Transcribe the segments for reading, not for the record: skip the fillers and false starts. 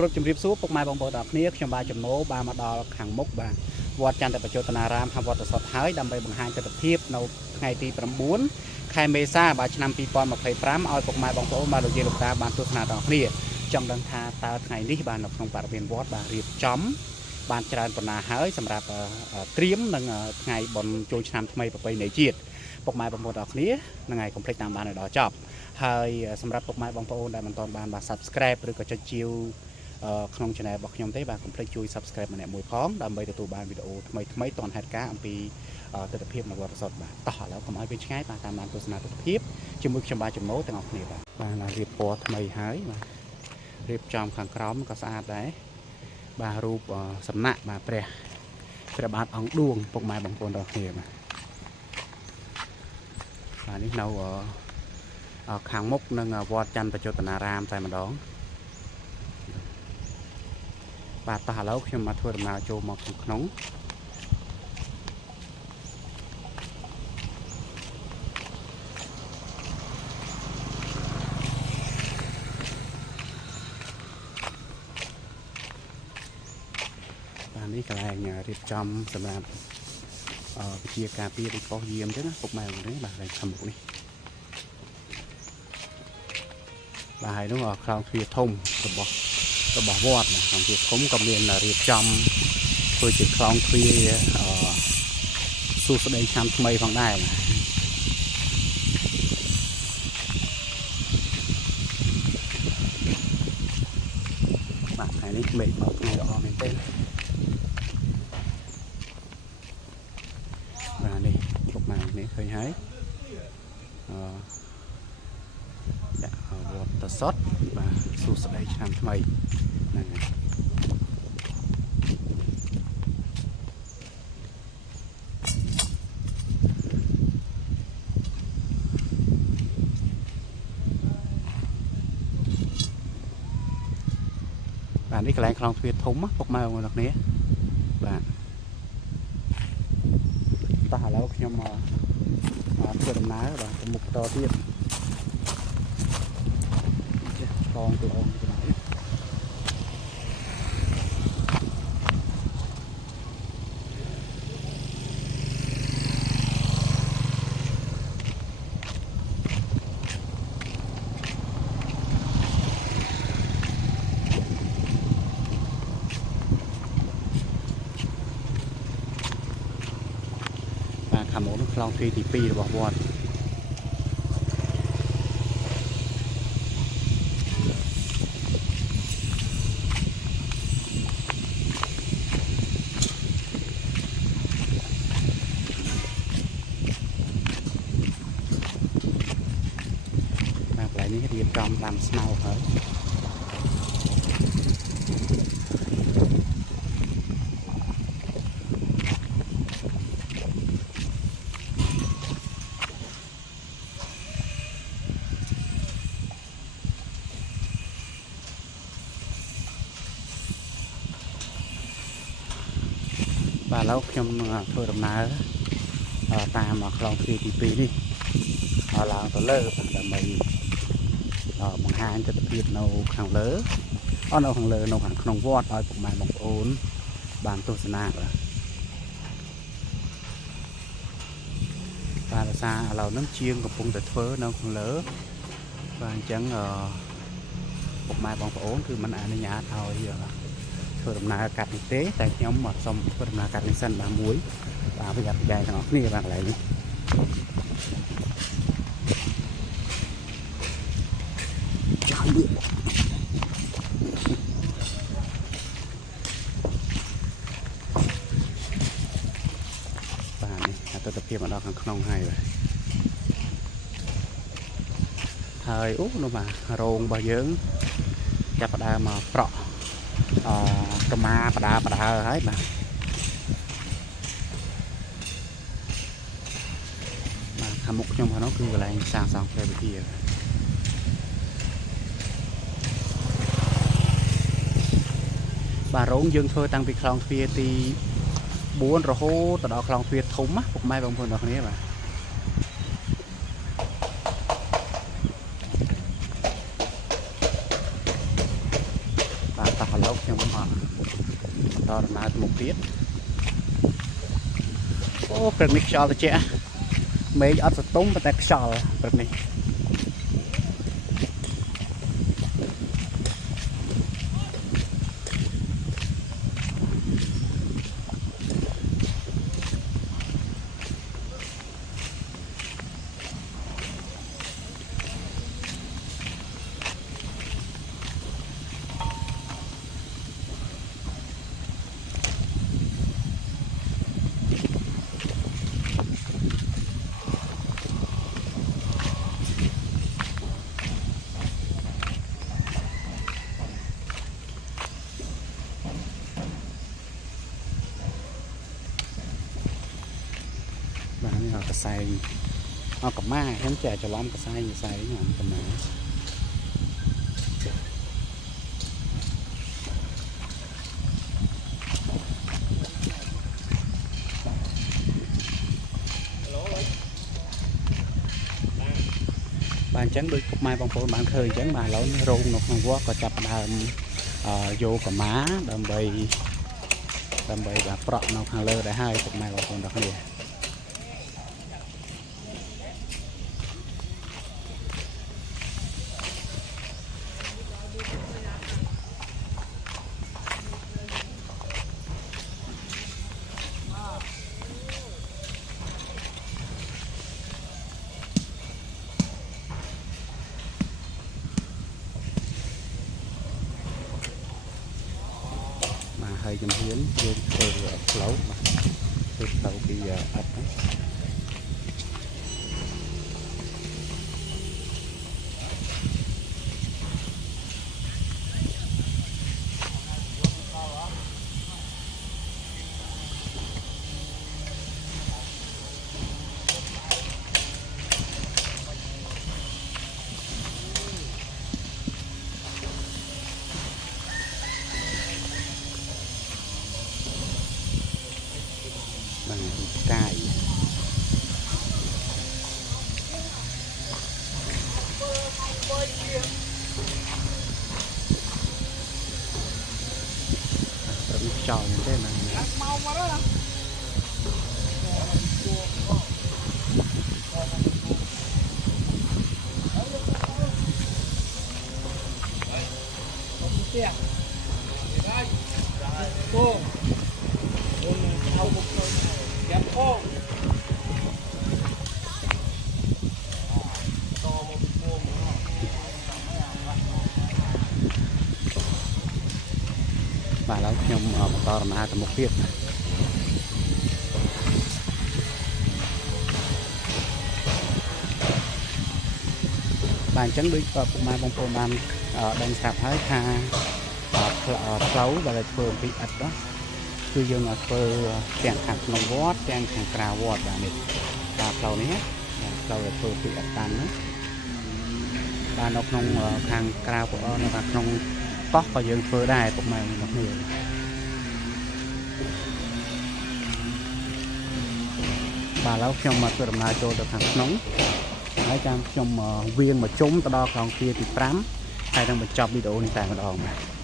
รถจุ่มริบซูปกไม้บางโบดอกนี้ขยมบาจุ่มโม่บามาดอขังมุกบาวัดจันทร์ประโจตนารามหาวัดสดท้ายดำไปบังหารกระเทียบในไงตีประบุนใครเมซ่าบาชนำปีปอนมาไฟพร้ำเอาปกไม้บางโบมาโดยเยลูกตาบานตัวขนาดดอกนี้จังดังทาตาไงนี่บานนกนงปาระเบียนวัดบาเรียบจ้อมบานจราปนาหายสำหรับเตรียมหนึ่งไงบนโจชนำทำไมไปในจีดปกไม้บางโบดอกนี้ไงคอมเพล็กซ์ตามบานในดอกจอบให้สำหรับปกไม้บางโบได้มันตอนบานบา subscribe หรือก็จะจิวขนมชนะบอกขยมเต้บางคอมเพล็กซ์ช่วย subscribe มาเนี่ยมวยพร้อมดำไปตัวบานวิดีโอทำไมตอนเหตุการณ์ปีตัวเพียบในวัดสดบาต่อแล้วก็มาเป็นง่ายบาตามบานโฆษณาตัวเพียบจมูกชมบาจมูกแต่งออกเนี่ยบาเรียบปอทำไมหายมาเรียบจอมขังกร้อมก็สะอาดได้บารูปสำนักบาเปรย์บาดอ่องดวงปกไม้บางคนดอกเนี่ยมาอันนี้เราขังมุกนึงวัดจันทร์ประโจตนารามใส่มาดองบาดตาแล้วขึ้นมาทั่วดำนาโจมอกขนมอันนี้กระไรเนี่ยเรียบจำสำหรับวิธีการปีได้ก็เยี่ยมด้วยนะพวกแมวนี้บาดอะไรทำพวกนี้บาดต้องคลองเทียทงกระบอกวอดนะคลองเทียทงกับเรียนเรียบจำเพื่อจะคลองเทียสู้สดงชามทำไมฟังได้นะบาดอันนี้เบ็ดออกไงออกไม่เป็นนี่พวกแมวนี้เคยหายวัดสดvàสู้สดงชามทำไมนั่นบ้านนี้กระไรคลองเทียทงมั้งพวกแมวแบบนี้บ้านตาแล้วขยมมาเพื่อนน้าบ้านสมุกต่อเทียบคลองตัวองตัวไหนขโมยคลองทีปีบอกวอดแบบไรนี้เรียบจอมตามสโนว์เหรอบาแล้วขยมเพื่อดำน้ำตามคลองทีปีนี่เราตัวเลิกแต่ไม่บางหางจะตะเพียบเราขังเลือเราขังเลือเราขังขนมวอดเอาปกไม้บางโอนบางตัวสนาละบางซาเราน้ำเชียงกับปุ่งแต่เฟ้อเราขังเลือบางจังปกไม้บางโอนคือมันอนุญาตเอาเยอะเพื่อดำน้ำกัดเต้แต่ย้อมหมดสมเพื่อดำน้ำกัดในสั้นบางมุ้ยประหยัดใหญ่ทั้งนี่บางอะไรนี่ตัวตะเพียบมาดอกข้างนอกให้เลยเฮ้ยอุ๊บลงมาโรงบะเยิ้งจับปลามาเปราะกระมาปลาเฮ้ยมาทำมุกtrong nóคืออะไรsangไปที่บาร้องยังเธอตั้งไปคลองเฟียตีบุญเราโหต่อดอกคลองเฟียทุ่มอ่ะพวกไม้บางคนดอกนี้มาตา ឥឡូវខ្ញុំអត់ដល់ដំណើរទៅមុខទៀតអូព្រឹកនេះខ្យល់ត្រជាក់មេឃអត់សតុំប៉ុន្តែខ្យល់ព្រឹកនេះកសែងអកម៉ាខ្ញុំចេះច្រឡំកសែងខ្ញុំកម៉ាបាទអញ្ចឹងដូចពុកម៉ែបងប្អូនបានឃើញអញ្ចឹងបាទឥឡូវនេះរោងនៅក្នុងវត្តក៏ចាប់ផ្ដើមយកកម៉ាដើម្បីបាទប្រក់នៅខាងលើដែរហើយពុកម៉ែបងប្អូនទាំងគ្នាហើយជំហានយើងធ្វើផ្លូវបាទធ្វើផ្លូវពីអត់កាយខ្យល់ទេណាមកមកដល់ទៀតពងเอาบุกเลยยัดโค้งបាទแล้วខ្ញុំបន្តដំណើរទៅមុខទៀតបាទអញ្ចឹងដូចពុកម៉ែបងប្អូនបានដឹងស្រាប់ហើយថាផ្លូវដែលធ្វើពីឥដ្ឋđóគឺយើងធ្វើទាំងខាងក្នុងវត្តទាំងខាងក្រៅវត្តបាទនេះបាទផ្លូវនេះផ្លូវធ្វើពីអតានហ្នឹងបាទនៅក្នុងខាងក្រៅនៅខាងក្នុងកោះក៏យើងធ្វើដែរពុកម៉ែបងប្អូនបាទឥឡូវខ្ញុំមកធ្វើដំណើរចូលទៅខាងក្នុងហើយចាំខ្ញុំវៀងមកជុំទៅដល់ក្នុងទ្វារទី5ហើយនឹងបញ្ចប់វីដេអូនេះតែម្ដងបាទ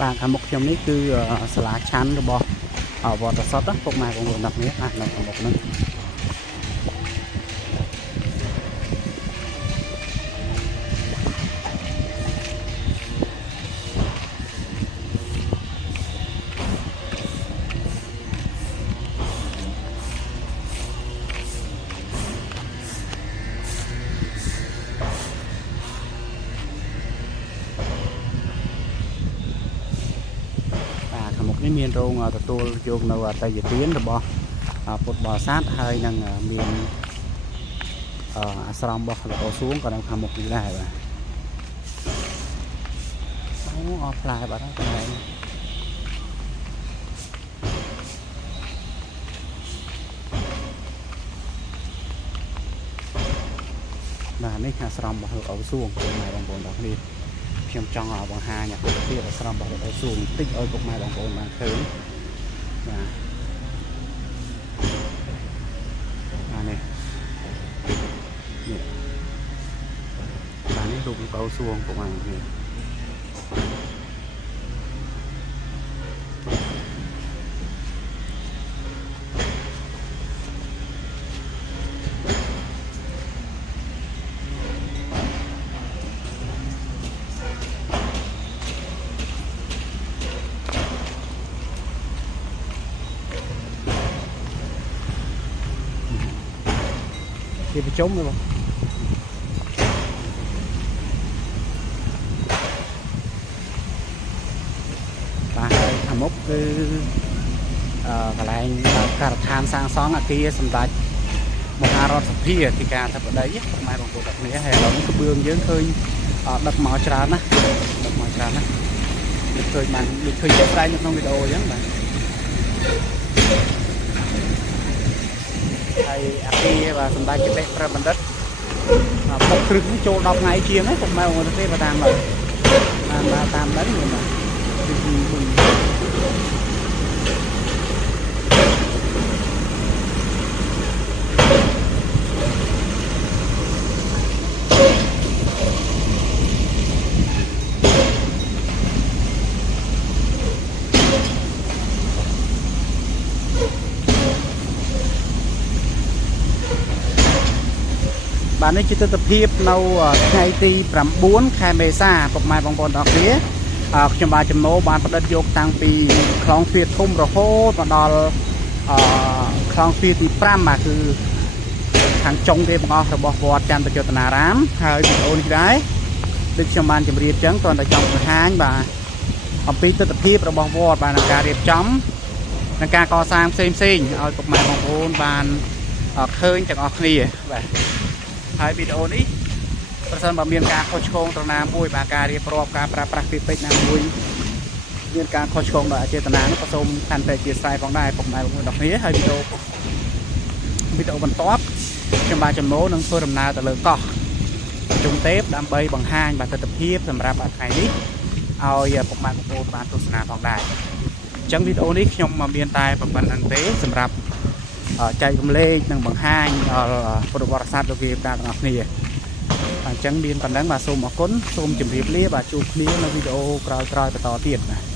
បាទខាងមុខខ្ញុំនេះគឺសាលាឆាន់របស់វត្តសុទ្ធពុកម៉ែបងប្អូនទាំងគ្នានៅខាងមុខហ្នឹង នេះមានរោងទទួលយកនៅអតីតទានរបស់ពុទ្ធបរិស័ទហើយនឹងមានអាស្រមរបស់លោកសួងក៏នៅខាងមុខនេះដែរបាទអូអត់ផ្លែបាទកន្លែងបាទនេះអាស្រមរបស់លោកសួងពុកម៉ែបងប្អូនទាំងគ្នាខ្ញុំចង់បង្ហាញពីអាស្រមរបស់លោកសួងបន្តិចឲ្យពុកម៉ែបងប្អូនបានឃើញបាទនេះបាទនេះរូបលោកសួងពុកម៉ែគ្នាគេប្រជុំទេបងបាទហើយខាងមុខគឺកន្លែងការដ្ឋានសាងសង់អគារសម្ដេចមហារដ្ឋសភាទីការធិបតីពុកម៉ែបងប្អូនទាំងគ្នាហើយឥឡូវនេះក្បឿងយើងឃើញដឹកមកច្រើនណាស់ដូចឃើញបានដូចឃើញចេះស្ដែងនៅក្នុងវីដេអូអញ្ចឹងបាទហើយអាគារបាទសម្ដេចព្រះព្រះបណ្ឌិតពុកគ្រឹះចូល10ថ្ងៃជាងហ្នឹងពុកម៉ែបងប្អូនទេបើតាមដល់តាមដឹងបាទបាទនេះជាទស្សនភាពនៅថ្ងៃទី9ខែមេសាពុកម៉ែបងប្អូនទាំងគ្នាខ្ញុំបាទចំណូលបានផ្ដិតយកតាំងពីខ្លងទ្វារធំរហូតមកដល់ខ្លងទ្វារទី5បាទគឺខាងចុងទេបងអស់របស់វត្តច័ន្ទបច្ចុប្បន្នារាមហើយវីដេអូនេះដែរដូចខ្ញុំបានជម្រាបអញ្ចឹងគ្រាន់តែចង់បង្ហាញបាទអំពីទស្សនភាពរបស់វត្តបាទនឹងការរៀបចំនិងការកសាងផ្សេងឲ្យពុកម៉ែបងប្អូនបានឃើញទាំងអស់គ្នាបាទហើយវីដេអូនេះប្រសិនបើមានការខុសឆ្គងត្រណាមួយបាទការរៀបរាប់ការប្រើប្រាស់ពាក្យពេចន៍ណាមួយមានការខុសឆ្គងដោយអចេតនានោះក៏សូមកាន់តែជាស្រ័យផងដែរពុកម៉ែបងប្អូនទាំងគ្នាហើយវីដេអូបន្ទាប់ខ្ញុំបាទចំណូលនឹងធ្វើដំណើរទៅលើកោះជុំទេពដើម្បីបង្ហាញបាទទស្សនវិជ្ជាសម្រាប់ថ្ងៃនេះឲ្យពុកម៉ែបងប្អូនបានទស្សនាផងដែរអញ្ចឹងវីដេអូនេះខ្ញុំមានតែប៉ុណ្្នឹងទេសម្រាប់ចែករំលែកនិងបង្ហាញពុទ្ធបរិស័ទលោកយាយតាទាំងអស់គ្នាអញ្ចឹងមានប៉ុណ្ណឹងបាទសូមអរគុណសូមជម្រាបលាបាទជួបគ្នានៅវីដេអូក្រោយៗបន្តទៀតបាទ